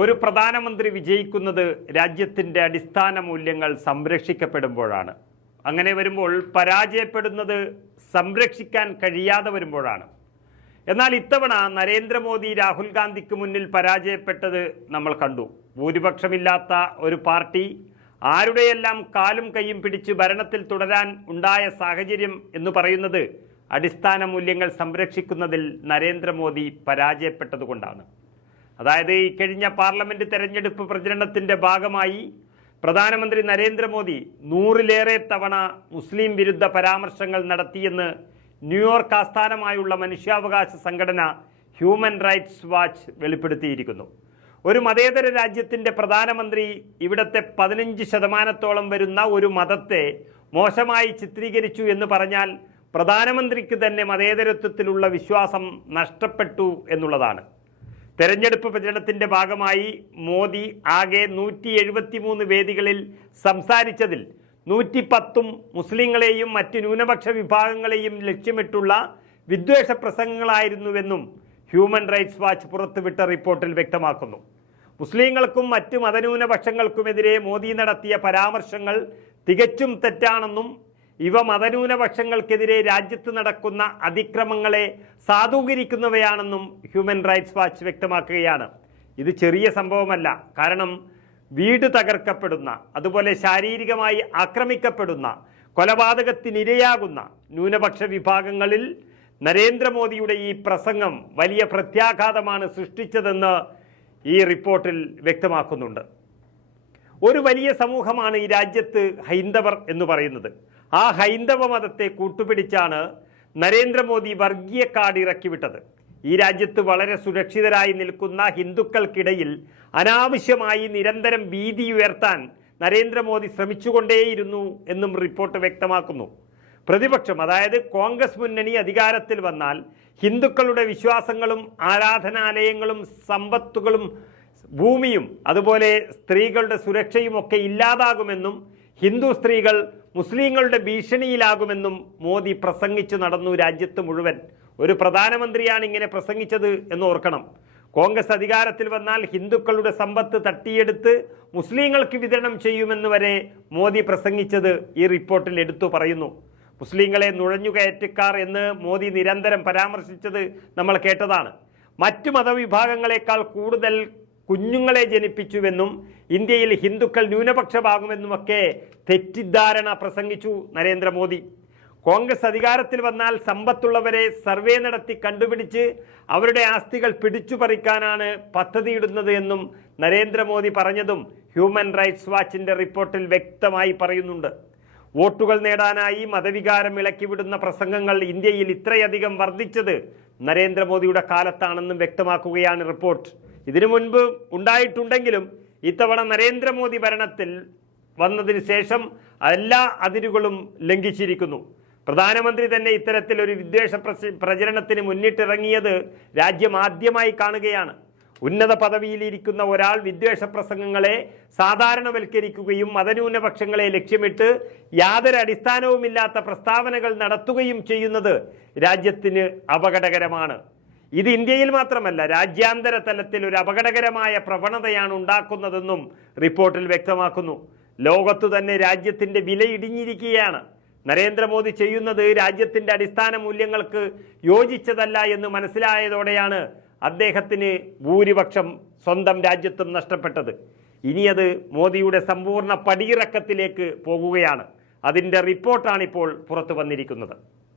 ഒരു പ്രധാനമന്ത്രി വിജയിക്കുന്നത് രാജ്യത്തിന്റെ അടിസ്ഥാന മൂല്യങ്ങൾ സംരക്ഷിക്കപ്പെടുമ്പോഴാണ്. അങ്ങനെ വരുമ്പോൾ പരാജയപ്പെടുന്നത് സംരക്ഷിക്കാൻ കഴിയാതെ വരുമ്പോഴാണ്. എന്നാൽ ഇത്തവണ നരേന്ദ്രമോദി രാഹുൽ ഗാന്ധിക്ക് മുന്നിൽ പരാജയപ്പെട്ടത് നമ്മൾ കണ്ടു. ഭൂരിപക്ഷമില്ലാത്ത ഒരു പാർട്ടി ആരുടെയെല്ലാം കാലും കൈയും പിടിച്ച് ഭരണത്തിൽ തുടരാൻ ഉണ്ടായ സാഹചര്യം എന്ന് പറയുന്നത് അടിസ്ഥാന മൂല്യങ്ങൾ സംരക്ഷിക്കുന്നതിൽ നരേന്ദ്രമോദി പരാജയപ്പെട്ടതുകൊണ്ടാണ്. അതായത് ഈ കഴിഞ്ഞ പാർലമെന്റ് തെരഞ്ഞെടുപ്പ് പ്രചരണത്തിന്റെ ഭാഗമായി പ്രധാനമന്ത്രി നരേന്ദ്രമോദി നൂറിലേറെ തവണ മുസ്ലിം വിരുദ്ധ പരാമർശങ്ങൾ നടത്തിയെന്ന് ന്യൂയോർക്ക് ആസ്ഥാനമായുള്ള മനുഷ്യാവകാശ സംഘടന ഹ്യൂമൻ റൈറ്റ്സ് വാച്ച് വെളിപ്പെടുത്തിയിരിക്കുന്നു. ഒരു മതേതര രാജ്യത്തിന്റെ പ്രധാനമന്ത്രി ഇവിടത്തെ പതിനഞ്ച് ശതമാനത്തോളം വരുന്ന ഒരു മതത്തെ മോശമായി ചിത്രീകരിച്ചു എന്ന് പറഞ്ഞാൽ പ്രധാനമന്ത്രിക്ക് തന്നെ മതേതരത്വത്തിലുള്ള വിശ്വാസം നഷ്ടപ്പെട്ടു എന്നുള്ളതാണ്. തെരഞ്ഞെടുപ്പ് പ്രചരണത്തിന്റെ ഭാഗമായി മോദി ആകെ നൂറ്റി എഴുപത്തിമൂന്ന് വേദികളിൽ സംസാരിച്ചതിൽ നൂറ്റി പത്തും മുസ്ലിങ്ങളെയും മറ്റ് ന്യൂനപക്ഷ വിഭാഗങ്ങളെയും ലക്ഷ്യമിട്ടുള്ള വിദ്വേഷ പ്രസംഗങ്ങളായിരുന്നുവെന്നും ഹ്യൂമൻ റൈറ്റ്സ് വാച്ച് പുറത്തുവിട്ട റിപ്പോർട്ടിൽ വ്യക്തമാക്കുന്നു. മുസ്ലിങ്ങൾക്കും മറ്റ് മതന്യൂനപക്ഷങ്ങൾക്കുമെതിരെ മോദി നടത്തിയ പരാമർശങ്ങൾ തികച്ചും തെറ്റാണെന്നും ഇവ മതന്യൂനപക്ഷങ്ങൾക്കെതിരെ രാജ്യത്ത് നടക്കുന്ന അതിക്രമങ്ങളെ സാധൂകരിക്കുന്നവയാണെന്നും ഹ്യൂമൻ റൈറ്റ്സ് വാച്ച് വ്യക്തമാക്കുകയാണ്. ഇത് ചെറിയ സംഭവമല്ല. കാരണം വീട് തകർക്കപ്പെടുന്ന അതുപോലെ ശാരീരികമായി ആക്രമിക്കപ്പെടുന്ന കൊലപാതകത്തിനിരയാകുന്ന ന്യൂനപക്ഷ വിഭാഗങ്ങളിൽ നരേന്ദ്രമോദിയുടെ ഈ പ്രസംഗം വലിയ പ്രത്യാഘാതമാണ് സൃഷ്ടിച്ചതെന്ന് ഈ റിപ്പോർട്ടിൽ വ്യക്തമാക്കുന്നുണ്ട്. ഒരു വലിയ സമൂഹമാണ് ഈ രാജ്യത്ത് ഹൈന്ദവർ എന്ന് പറയുന്നത്. ആ ഹൈന്ദവ മതത്തെ കൂട്ടുപിടിച്ചാണ് നരേന്ദ്രമോദി വർഗീയ കാർഡ് ഇറക്കിവിട്ടത്. ഈ രാജ്യത്ത് വളരെ സുരക്ഷിതരായി നിൽക്കുന്ന ഹിന്ദുക്കൾക്കിടയിൽ അനാവശ്യമായി നിരന്തരം ഭീതി ഉയർത്താൻ നരേന്ദ്രമോദി ശ്രമിച്ചുകൊണ്ടേയിരുന്നു എന്നും റിപ്പോർട്ട് വ്യക്തമാക്കുന്നു. പ്രതിപക്ഷം അതായത് കോൺഗ്രസ് മുന്നണി അധികാരത്തിൽ വന്നാൽ ഹിന്ദുക്കളുടെ വിശ്വാസങ്ങളും ആരാധനാലയങ്ങളും സമ്പത്തുകളും ഭൂമിയും അതുപോലെ സ്ത്രീകളുടെ സുരക്ഷയും ഒക്കെ ഇല്ലാതാകുമെന്നും ഹിന്ദു സ്ത്രീകൾ മുസ്ലിങ്ങളുടെ ഭീഷണിയിലാകുമെന്നും മോദി പ്രസംഗിച്ചു നടന്നു രാജ്യത്ത് മുഴുവൻ. ഒരു പ്രധാനമന്ത്രിയാണ് ഇങ്ങനെ പ്രസംഗിച്ചത് എന്ന് ഓർക്കണം. കോൺഗ്രസ് അധികാരത്തിൽ വന്നാൽ ഹിന്ദുക്കളുടെ സമ്പത്ത് തട്ടിയെടുത്ത് മുസ്ലിങ്ങൾക്ക് വിതരണം ചെയ്യുമെന്ന് വരെ മോദി പ്രസംഗിച്ചത് ഈ റിപ്പോർട്ടിൽ എടുത്തു പറയുന്നു. മുസ്ലിങ്ങളെ നുഴഞ്ഞുകയറ്റക്കാർ എന്ന് മോദി നിരന്തരം പരാമർശിച്ചത് നമ്മൾ കേട്ടതാണ്. മറ്റു മതവിഭാഗങ്ങളെക്കാൾ കൂടുതൽ കുഞ്ഞുങ്ങളെ ജനിപ്പിച്ചുവെന്നും ഇന്ത്യയിൽ ഹിന്ദുക്കൾ ന്യൂനപക്ഷമാകുമെന്നുമൊക്കെ തെറ്റിദ്ധാരണ പ്രസംഗിച്ചു നരേന്ദ്രമോദി. കോൺഗ്രസ് അധികാരത്തിൽ വന്നാൽ സമ്പത്തുള്ളവരെ സർവേ നടത്തി കണ്ടുപിടിച്ച് അവരുടെ ആസ്തികൾ പിടിച്ചു പറിക്കാനാണ് പദ്ധതിയിടുന്നത് എന്നും നരേന്ദ്രമോദി പറഞ്ഞതും ഹ്യൂമൻ റൈറ്റ്സ് വാച്ചിന്റെ റിപ്പോർട്ടിൽ വ്യക്തമായി പറയുന്നുണ്ട്. വോട്ടുകൾ നേടാനായി മതവികാരം ഇളക്കിവിടുന്ന പ്രസംഗങ്ങൾ ഇന്ത്യയിൽ ഇത്രയധികം വർദ്ധിച്ചത് നരേന്ദ്രമോദിയുടെ കാലത്താണെന്നും വ്യക്തമാക്കുകയാണ് റിപ്പോർട്ട്. ഇതിനു മുൻപ് ഉണ്ടായിട്ടുണ്ടെങ്കിലും ഇത്തവണ നരേന്ദ്രമോദി ഭരണത്തിൽ വന്നതിന് ശേഷം എല്ലാ അതിരുകളും ലംഘിച്ചിരിക്കുന്നു. പ്രധാനമന്ത്രി തന്നെ ഇത്തരത്തിൽ ഒരു വിദ്വേഷ പ്രചരണത്തിന് മുന്നിട്ടിറങ്ങിയത് രാജ്യം ആദ്യമായി കാണുകയാണ്. ഉന്നത പദവിയിലിരിക്കുന്ന ഒരാൾ വിദ്വേഷ പ്രസംഗങ്ങളെ സാധാരണവൽക്കരിക്കുകയും മതന്യൂനപക്ഷങ്ങളെ ലക്ഷ്യമിട്ട് യാതൊരു അടിസ്ഥാനവുമില്ലാത്ത പ്രസ്താവനകൾ നടത്തുകയും ചെയ്യുന്നത് രാജ്യത്തിന് അപകടകരമാണ്. ഇത് ഇന്ത്യയിൽ മാത്രമല്ല രാജ്യാന്തര തലത്തിൽ ഒരു അപകടകരമായ പ്രവണതയാണ് ഉണ്ടാക്കുന്നതെന്നും റിപ്പോർട്ടിൽ വ്യക്തമാക്കുന്നു. ലോകത്തു തന്നെ രാജ്യത്തിന്റെ വില ഇടിഞ്ഞിരിക്കുകയാണ്. നരേന്ദ്രമോദി ചെയ്യുന്നത് രാജ്യത്തിന്റെ അടിസ്ഥാന മൂല്യങ്ങൾക്ക് യോജിച്ചതല്ല എന്ന് മനസ്സിലായതോടെയാണ് അദ്ദേഹത്തിന് ഭൂരിപക്ഷം സ്വന്തം രാജ്യത്തും നഷ്ടപ്പെട്ടത്. ഇനിയത് മോദിയുടെ സമ്പൂർണ പടിയിറക്കത്തിലേക്ക് പോകുകയാണ്. അതിന്റെ റിപ്പോർട്ടാണിപ്പോൾ പുറത്തു വന്നിരിക്കുന്നത്.